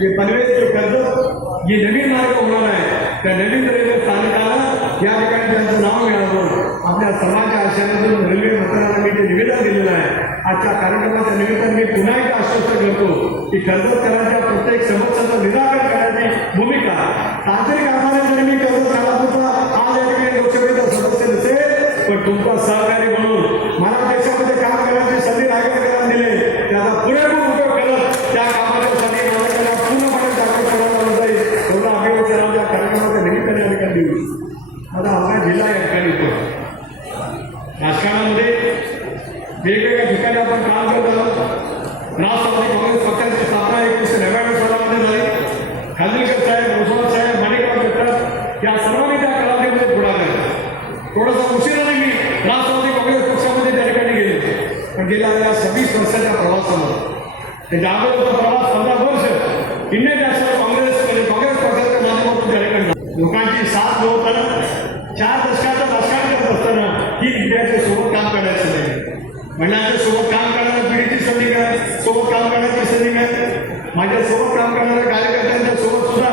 जे पनवेल ते कर्जत जे नवीन मार्ग होणार आहे त्या नवीन रेल्वे स्थानकाला या ठिकाणी त्यांचं नाव मिळावं आपल्या सर्वांच्या आशयातून रेल्वे मंत्र्यांना मी ते निवेदन दिलेलं आहे आजच्या कार्यक्रमाच्या निमित्ताने मी पुन्हा एकदा आश्वस्त करतो की कर्जतकरांच्या प्रत्येक समस्याचं ठिकाणी आपण काम करत आहोत राष्ट्रवादी काँग्रेस पक्षाची स्थापना एकोणीसशे नव्याण्णव सालामध्ये झाली खानविलकर साहेब ओसवाल साहेब माणिकराव जगताप या सर्वांनी त्या कालावधीमध्ये पुढाकार घेतला. थोडासा उशिराने मी राष्ट्रवादी काँग्रेस पक्षामध्ये त्या ठिकाणी गेले पण गेल्या या सव्वीस वर्षाच्या प्रवासामध्ये त्याच्या अगोदरचा प्रवास पंधरा वर्ष इंडियन नॅशनल काँग्रेस आणि काँग्रेस पक्षाच्या माध्यमातून त्या ठिकाणी झाला. लोकांची साथ मिळवताना चार दशकाचं राजकारण करत असताना ही इंडियाच्या महिलांच्या सोबत काम करणाऱ्या पिढीची संधी मिळाली सोबत काम करण्याची संधी मिळाली माझ्या सोबत काम करणाऱ्या कार्यकर्त्यांच्या सोबत सुद्धा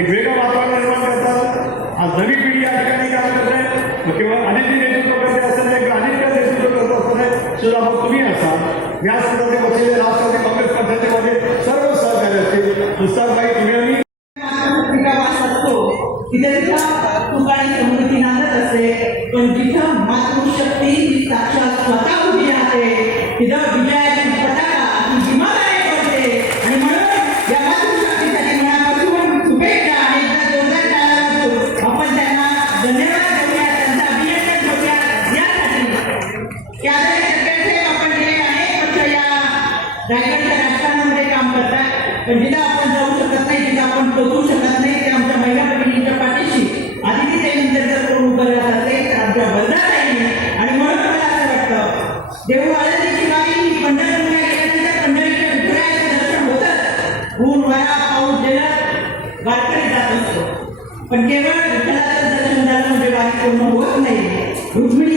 एक वेगळं वातावरण निर्माण करतात. आज नवी पिढी या ठिकाणी काम करत आहे. मग केवळ अनिती नेतृत्व करते असं नाही किंवा अनेक नेतृत्व करत असं नाही सुद्धा मग तुम्ही असाल. या संदर्भात बसलेले राष्ट्रवादी काँग्रेस पक्षाचे पण जिथं आपण जाऊ शकत नाही तिथे आपण पोहोचू शकत नाही ते आमच्या महिला भगिनींच्या पाठीशी. आणि तिथे नंतर जर कोण उभं राहत असेल तर आमच्या वरदाताईंनी आणि म्हणून मला असं वाटतं देऊ आळंदीशिवाय ही पंढरपूरला गेल्यानंतर पंढरीच्या विठुरायाचं दर्शन होतं ऊन वारा पाऊस गेलं वारकरी जात असतो. पण केवळ विठ्ठलाचं दर्शन झालं म्हणजे बाकी पूर्ण होत नाही. रुक्मिणी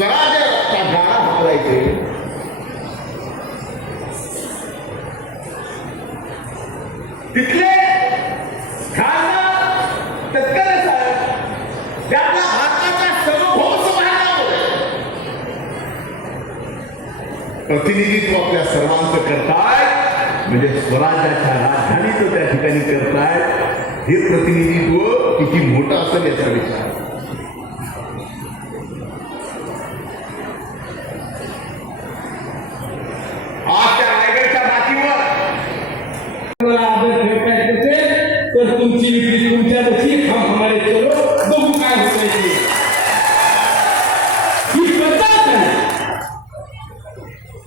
स्वराज्याचा गाडा हाकलायचे तिथले खासदार तत्काळ साहेब त्यातला भारताचा सर्वभौम प्रतिनिधित्व आपल्या सर्वांचं करताय म्हणजे स्वराज्याच्या राजधानीचं त्या ठिकाणी करताय हे प्रतिनिधित्व किती मोठं असेल याचा विचार.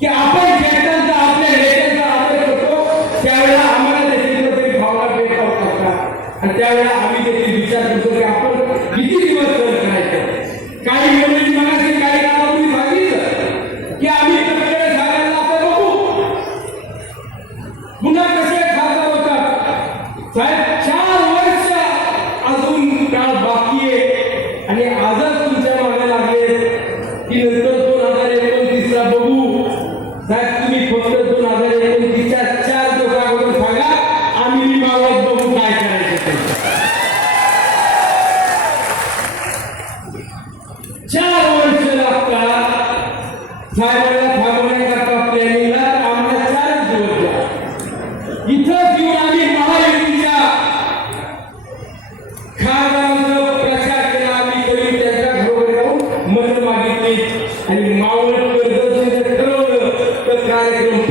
की आपण आणि मावळ कर्ज जर ठरवलं तर कार्यक्रम